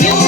you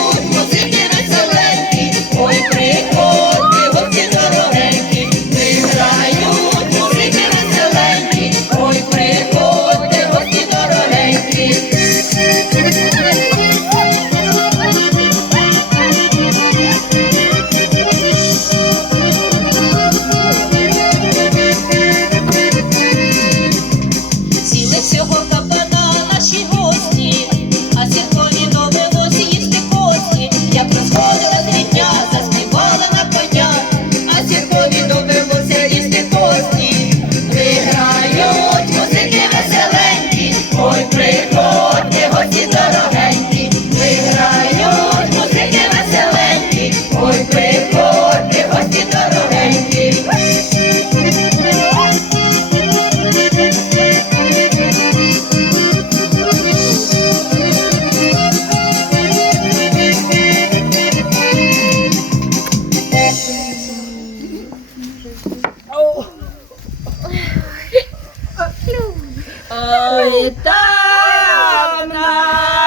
Ой, там на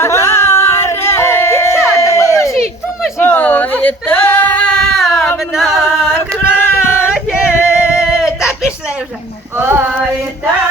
гарі. Ой, там на краї. Та пішли вже. Ой, там.